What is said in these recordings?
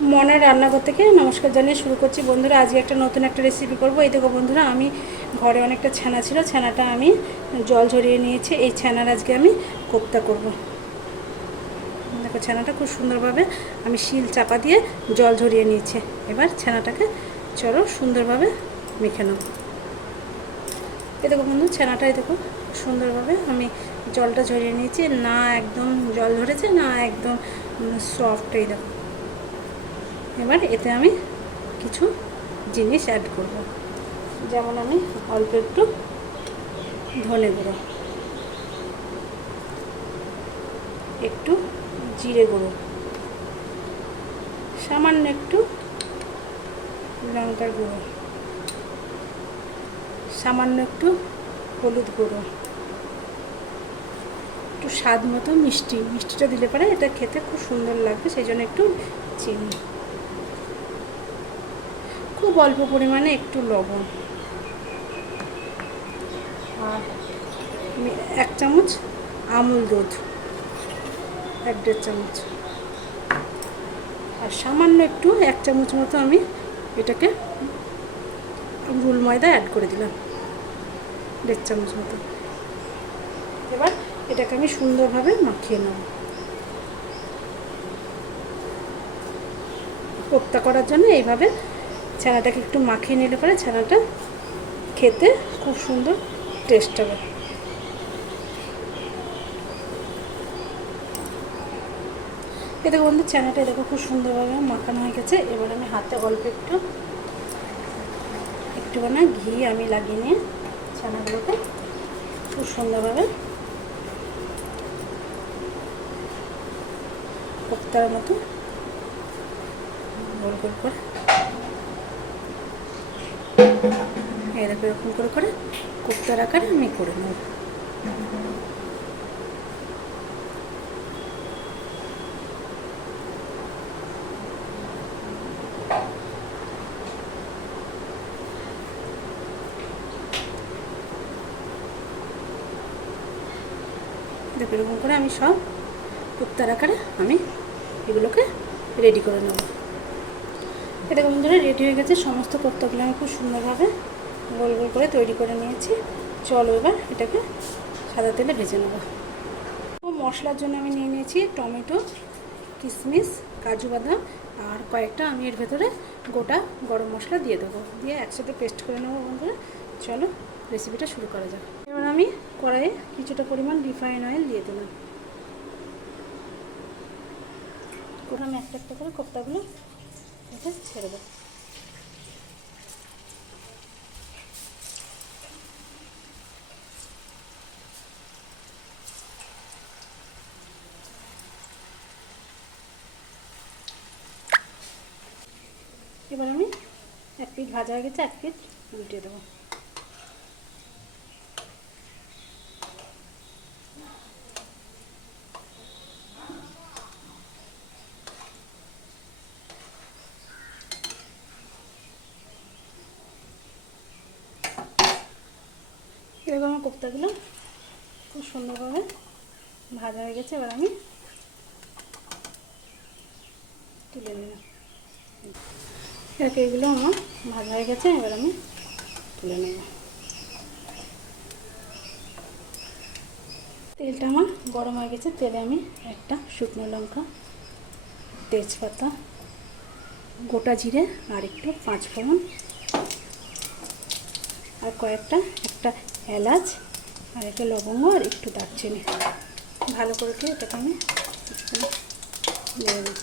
মনের রান্নাঘর থেকে নমস্কার জানিয়ে শুরু করছি বন্ধুরা। আজকে একটা নতুন একটা রেসিপি করব। এই দেখো বন্ধুরা, আমি ঘরে অনেকটা ছানা ছিল, ছানাটা আমি জল ঝরিয়ে নিয়েছি। এই ছানার আজকে আমি কোপ্তা করব। দেখো ছানাটা খুব সুন্দরভাবে আমি শিল চাপা দিয়ে জল ঝরিয়ে নিয়েছি। এবার ছানাটাকে চলো সুন্দরভাবে মেখে নেব। এই দেখো বন্ধু, ছানাটাই দেখো সুন্দরভাবে আমি জলটা ঝরিয়ে নিয়েছি। না একদম জল ধরেছে, না একদম সফট। এই দেখো, এবার এতে আমি কিছু জিনিস অ্যাড করব। যেমন আমি অল্প একটু ধনে গুঁড়ো, একটু জিরে গুঁড়ো, সামান্য একটু লঙ্কার গুঁড়ো, সামান্য একটু হলুদ গুঁড়ো, একটু স্বাদ মতো মিষ্টিটা দিলে পরে এটা খেতে খুব সুন্দর লাগবে, সেই জন্য একটু চিনি, খুব অল্প পরিমাণে একটু লবণ, আর 1 চামচ আমুল দুধ, 1-1.5 চামচ, আর সামান্য একটু 1 চামচ মতো আমি এটাকে রুল ময়দা অ্যাড করে দিলাম, 1.5 চামচ মতো। এবার এটাকে আমি সুন্দরভাবে মাখিয়ে নেব। কোপ্তা করার জন্য এইভাবে ছানাটাকে একটু মাখিয়ে নিলে পরে ছানাটা খেতে খুব সুন্দর টেস্ট হবে। এতে বন্ধু ছানাটা দেখো খুব সুন্দরভাবে মাখানো হয়ে গেছে। এবার আমি হাতে অল্প একটুখানি ঘি আমি লাগিয়ে নিয়ে ছানাগুলোকে খুব সুন্দরভাবে কোপ্তার মতো গোল গোল করে এরকম এরকম করে করে কোপ্তার আকারে আমি করে নেব। দেখো এরকম করে আমি সব কোপ্তার আকারে আমি এগুলোকে রেডি করে নেব। এটা বন্ধুরা রেডি হয়ে গেছে। সমস্ত কোপ্তাগুলো আমি খুব সুন্দরভাবে গোল গোল করে তৈরি করে নিয়েছি। চলো এবার এটাকে সাদা তেলে ভেজে নেব। মশলার জন্য আমি নিয়ে নিয়েছি টমেটো, কিশমিশ, কাজু বাদাম, আর কয়েকটা আমি এর ভেতরে গোটা গরম মশলা দিয়ে দেবো, দিয়ে একসাথে পেস্ট করে নেবো। বন্ধুরা চলো রেসিপিটা শুরু করা যাক। এবার আমি কড়াইয়ে কিছুটা পরিমাণ রিফাইন অয়েল দিয়ে দিলাম। আমি একটা একটা করে কোপ্তাগুলো এটা ছেড়ে দেবো। এবার আমি 1 পিঠ ভাজা হয়ে গেছে, 1 পিঠ উল্টে দেবো। এরকম আমার কোপ্তাগুলো খুব সুন্দরভাবে ভাজা হয়ে গেছে। এবার আমি তুলে নিলাম। এগুলো আমার ভাজা হয়ে গেছে, এবার আমি তুলে নেব। তেলটা আমার গরম হয়ে গেছে। তেলে আমি একটা শুকনো লঙ্কা, তেজপাতা, গোটা জিরে, আর একটু 5 ফোড়ন, আর একটা এলাচ, আর একটা লবঙ্গ, আর একটু দারচিনি ভালো করে এটাকে আমি নেড়ে দিই।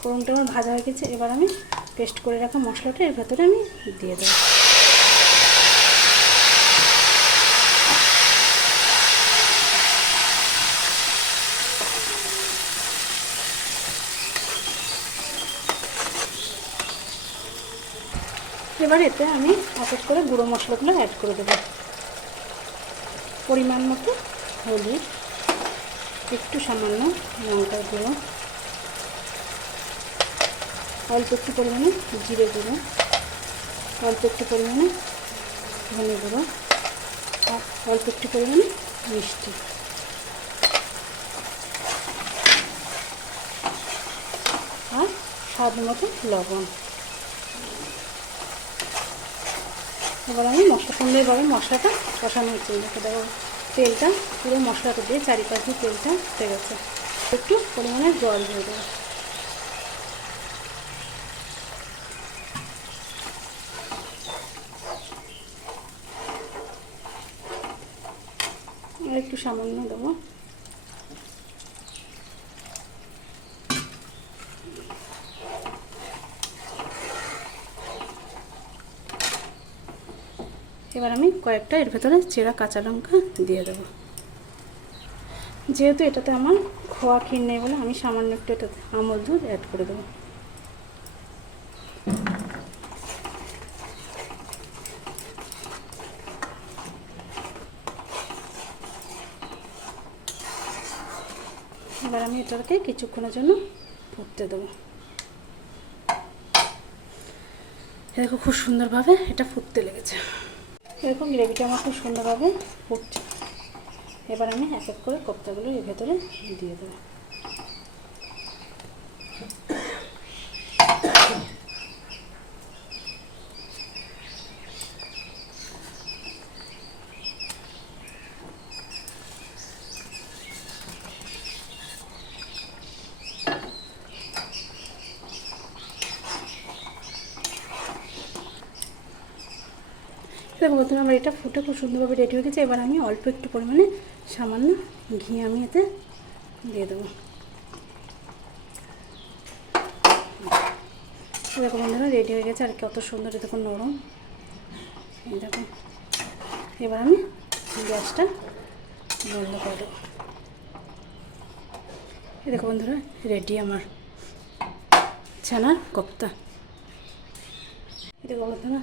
ফোড়নটা আমার ভাজা হয়ে গেছে। এবার আমি পেস্ট করে রাখা মশলাটা এর ভেতরে আমি দিয়ে দেবো। এবার এতে আমি এক এক করে গুঁড়ো মশলাগুলো অ্যাড করে দেবো। পরিমাণ মতো হলুদ, একটু সামান্য লঙ্কার গুঁড়ো, অল্প একটু পরিমাণে জিরে গুঁড়ো, অল্প একটু পরিমাণে ধনে গুঁড়ো, আর অল্প একটু পরিমাণে মিষ্টি, আর স্বাদ মতো লবণ। এবার আমি সুন্দরভাবে মশলাটা কষানো হচ্ছে। দেখো তেলটা পুরো মশলাটা দিয়ে চারিপাশে তেলটা উঠে গেছে। একটু পরিমাণে জল দিয়ে দেবো। আর একটু সামান্য দেবো। এবার আমি কয়েকটা এর ভেতরে চেরা কাঁচা লঙ্কা দিয়ে দেবো। যেহেতু এটাতে আমার খোয়া ক্ষীর নেই বলে আমি সামান্য একটু এটাতে আমল দুধ অ্যাড করে দেবো। এবার আমি এটাকে কিছুক্ষণের জন্য ফুটতে দেবো। দেখো খুব সুন্দরভাবে এটা ফুটতে লেগেছে। এরকম গ্রেভিটা আমার খুব সুন্দরভাবে ফুটছে। এবার আমি এক এক করে কোপ্তাগুলো এর ভেতরে দিয়ে দেবো। দেখো বন্ধুরা আমার এটা ফুটে খুব সুন্দরভাবে রেডি হয়ে গেছে। এবার আমি অল্প একটু পরিমাণে সামান্য ঘি আমি এতে দিয়ে দেবো। দেখো বন্ধুরা রেডি হয়ে গেছে। আর কত সুন্দর দেখো নরম। এই দেখো এবার আমি গ্যাসটা বন্ধ করে দেবো। এই দেখো বন্ধুরা রেডি আমার ছানার কোপ্তা। এই দেখো বন্ধুরা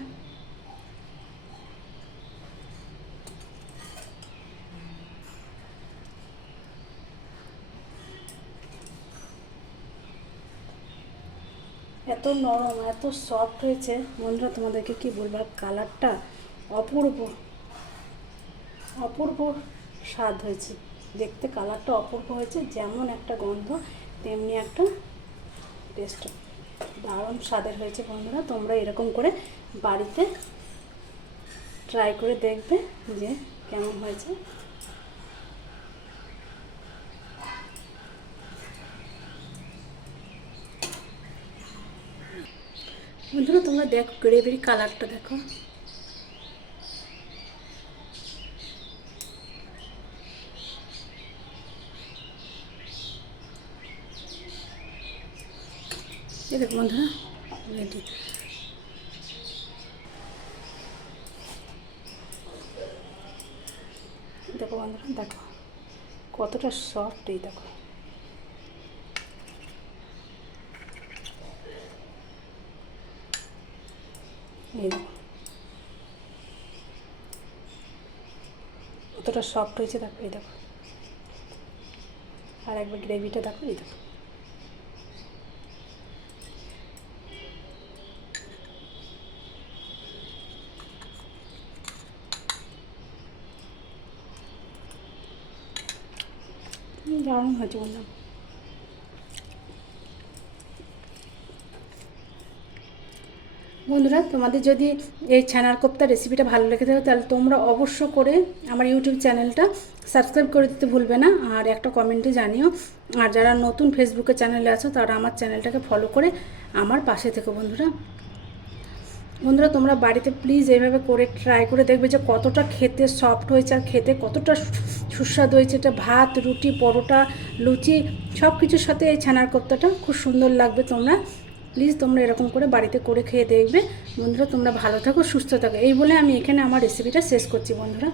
এত নরম এত সফট হয়েছে বন্ধুরা, তোমাদেরকে কি বলবো। আর কালারটা অপূর্ব অপূর্ব স্বাদ হয়েছে। দেখতে কালারটা অপূর্ব হয়েছে, যেমন একটা গন্ধ তেমনি একটা টেস্ট। দারুণ স্বাদের হয়েছে বন্ধুরা। তোমরা এরকম করে বাড়িতে ট্রাই করে দেখবে যে কেমন হয়েছে। বন্ধুরা তোমরা দেখো গ্রেভির কালারটা দেখো। এই দেখো বন্ধুরা রেডি। দেখো বন্ধুরা দেখো কতটা সফট। এই দেখো এই দেখো কতটা সফট হয়েছে। দেখো এই দেখো আর একবার গ্রেভিটা দেখো। এই দেখো দারুণ হয়েছে বললাম। বন্ধুরা তোমাদের যদি এই ছানার কোপ্তা রেসিপিটা ভালো লেগে থাকে তাহলে তোমরা অবশ্য করে আমার ইউটিউব চ্যানেলটা সাবস্ক্রাইব করে দিতে ভুলবে না, আর একটা কমেন্টে জানিও। আর যারা নতুন ফেসবুকে চ্যানেলে আছো তারা আমার চ্যানেলটাকে ফলো করে আমার পাশে থেকো বন্ধুরা। বন্ধুরা তোমরা বাড়িতে প্লিজ এইভাবে করে ট্রাই করে দেখবে যে কতটা খেতে সফট হয়েছে আর খেতে কতটা সুস্বাদু হয়েছে। এটা ভাত, রুটি, পরোটা, লুচি সব কিছুর সাথে এই ছানার কোপ্তাটা খুব সুন্দর লাগবে। তোমরা প্লিজ তোমরা এরকম করে বাড়িতে করে খেয়ে দেখবে বন্ধুরা। তোমরা ভালো থাকো, সুস্থ থাকো। এই বলে আমি এখানে আমার রেসিপিটা শেষ করছি বন্ধুরা।